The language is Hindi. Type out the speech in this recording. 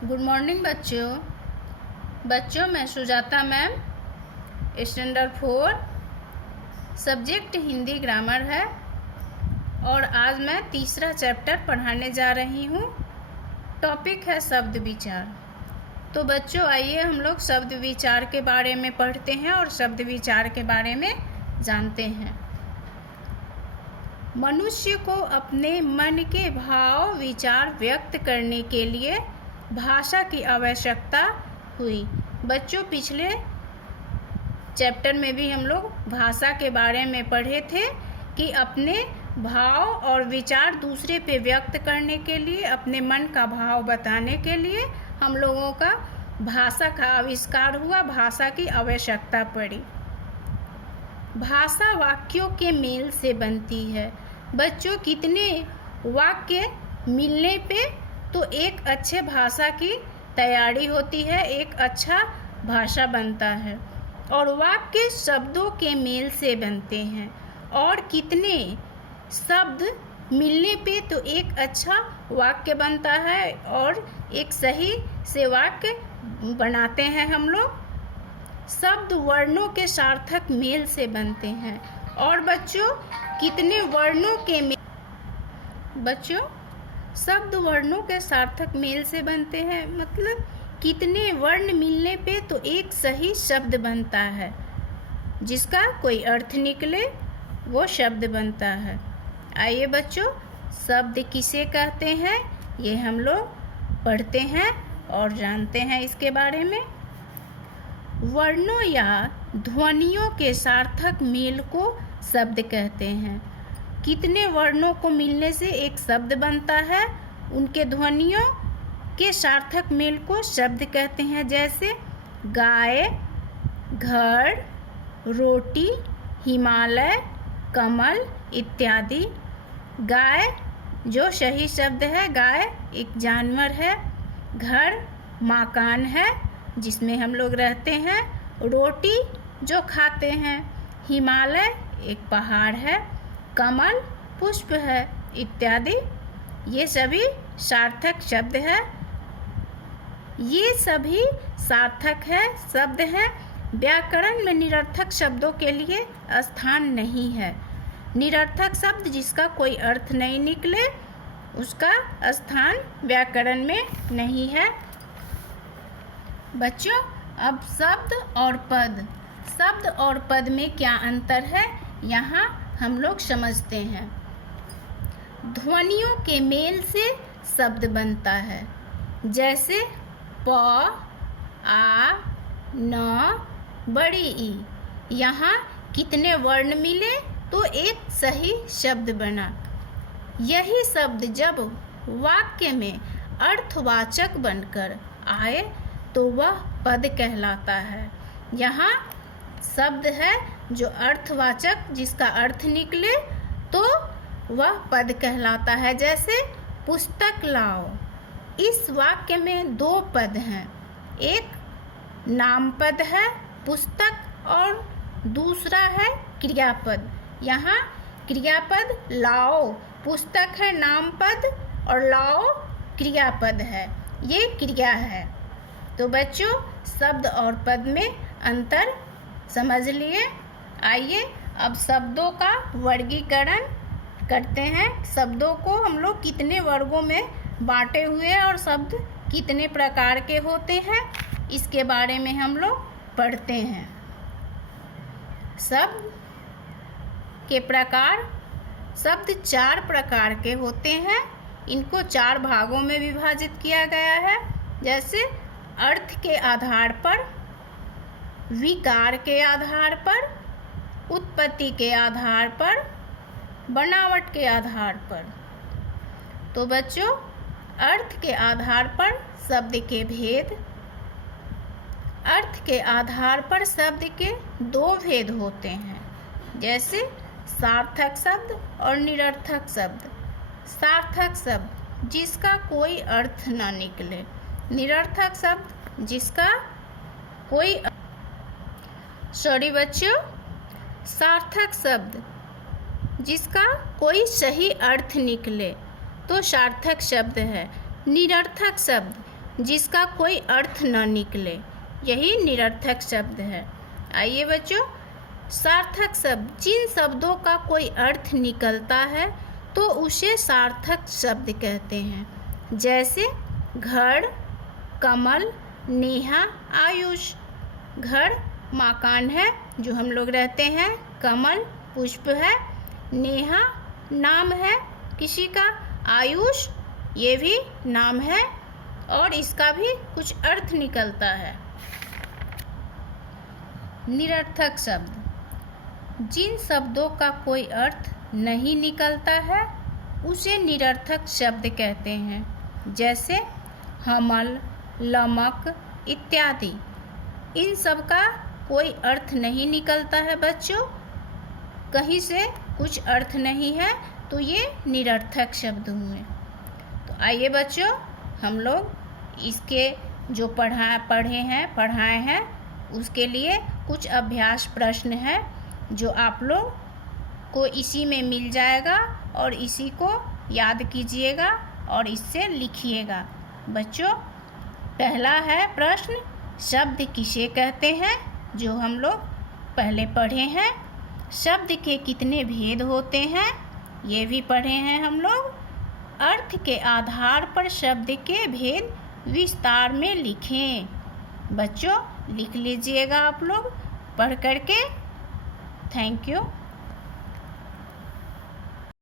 गुड मॉर्निंग बच्चों मैं Sujata ma'am, standard 4, subject Hindi grammar है और आज मैं तीसरा चैप्टर पढ़ाने जा रही हूँ। टॉपिक है शब्द विचार। तो बच्चों आइए हम लोग शब्द विचार के बारे में पढ़ते हैं और शब्द विचार के बारे में जानते हैं। मनुष्य को अपने मन के भाव विचार व्यक्त करने के लिए भाषा की आवश्यकता हुई। बच्चों पिछले चैप्टर में भी हम लोग भाषा के बारे में पढ़े थे कि अपने भाव और विचार दूसरे पे व्यक्त करने के लिए, अपने मन का भाव बताने के लिए हम लोगों का भाषा का आविष्कार हुआ, भाषा की आवश्यकता पड़ी। भाषा वाक्यों के मेल से बनती है। बच्चों कितने वाक्य मिलने पे तो एक अच्छे भाषा की तैयारी होती है, एक अच्छा भाषा बनता है। और वाक्य शब्दों के मेल से बनते हैं और कितने शब्द मिलने पे तो एक अच्छा वाक्य बनता है और एक सही से वाक्य बनाते हैं हम लोग। शब्द वर्णों के सार्थक मेल से बनते हैं और बच्चों कितने वर्णों के बच्चों शब्द वर्णों के सार्थक मेल से बनते हैं, मतलब कितने वर्ण मिलने पे तो एक सही शब्द बनता है, जिसका कोई अर्थ निकले वो शब्द बनता है। आइए बच्चों, शब्द किसे कहते हैं ये हम लोग पढ़ते हैं और जानते हैं इसके बारे में। वर्णों या ध्वनियों के सार्थक मेल को शब्द कहते हैं। कितने वर्णों को मिलने से एक शब्द बनता है, उनके ध्वनियों के सार्थक मेल को शब्द कहते हैं। जैसे गाय, घर, रोटी, हिमालय, कमल इत्यादि। गाय जो सही शब्द है, गाय एक जानवर है। घर मकान है जिसमें हम लोग रहते हैं। रोटी जो खाते हैं। हिमालय एक पहाड़ है। कमल पुष्प है इत्यादि। ये सभी सार्थक शब्द है। ये सभी सार्थक है शब्द हैं। व्याकरण में निरर्थक शब्दों के लिए स्थान नहीं है। निरर्थक शब्द जिसका कोई अर्थ नहीं निकले उसका स्थान व्याकरण में नहीं है। बच्चों अब शब्द और पद, शब्द और पद में क्या अंतर है यहाँ हम लोग समझते हैं। ध्वनियों के मेल से शब्द बनता है। जैसे प, आ, न, बड़ी ई। यहाँ कितने वर्ण मिले तो एक सही शब्द बना। यही शब्द जब वाक्य में अर्थवाचक बनकर आए तो वह पद कहलाता है। यहाँ शब्द है जो अर्थवाचक, जिसका अर्थ निकले तो वह पद कहलाता है। जैसे पुस्तक लाओ। इस वाक्य में दो पद हैं, एक नाम पद है पुस्तक और दूसरा है क्रियापद। यहाँ क्रियापद लाओ, पुस्तक है नाम पद और लाओ क्रियापद है, ये क्रिया है। तो बच्चों शब्द और पद में अंतर समझ लिए। आइए अब शब्दों का वर्गीकरण करते हैं। शब्दों को हम लोग कितने वर्गों में बांटे हुए हैं और शब्द कितने प्रकार के होते हैं इसके बारे में हम लोग पढ़ते हैं। शब्द के प्रकार, शब्द 4 प्रकार के होते हैं। इनको 4 भागों में विभाजित किया गया है। जैसे अर्थ के आधार पर, विकार के आधार पर, उत्पत्ति के आधार पर, बनावट के आधार पर। तो बच्चों अर्थ के आधार पर शब्द के भेद। अर्थ के आधार पर शब्द के 2 भेद होते हैं। जैसे सार्थक शब्द और निरर्थक शब्द। सार्थक शब्द जिसका कोई अर्थ ना निकले। निरर्थक शब्द जिसका कोई बच्चों सार्थक शब्द जिसका कोई सही अर्थ निकले तो सार्थक शब्द है। निरर्थक शब्द जिसका कोई अर्थ न निकले, यही निरर्थक शब्द है। आइए बच्चों, सार्थक शब्द, जिन शब्दों का कोई अर्थ निकलता है तो उसे सार्थक शब्द कहते हैं। जैसे घर, कमल, नेहा, आयुष। घर मकान है जो हम लोग रहते हैं, कमल पुष्प है, नेहा नाम है किसी का, आयुष ये भी नाम है और इसका भी कुछ अर्थ निकलता है। निरर्थक शब्द, जिन शब्दों का कोई अर्थ नहीं निकलता है उसे निरर्थक शब्द कहते हैं। जैसे हमल, लमक इत्यादि। इन सब का कोई अर्थ नहीं निकलता है बच्चों, कहीं से कुछ अर्थ नहीं है, तो ये निरर्थक शब्द हुए। तो आइए बच्चों, हम लोग इसके जो पढ़ाए हैं उसके लिए कुछ अभ्यास प्रश्न है जो आप लोग को इसी में मिल जाएगा और इसी को याद कीजिएगा और इससे लिखिएगा। बच्चों, पहला है प्रश्न, शब्द किसे कहते हैं, जो हम लोग पहले पढ़े हैं। शब्द के कितने भेद होते हैं, ये भी पढ़े हैं हम लोग। अर्थ के आधार पर शब्द के भेद विस्तार में लिखें। बच्चों लिख लीजिएगा आप लोग पढ़ करके। Thank you.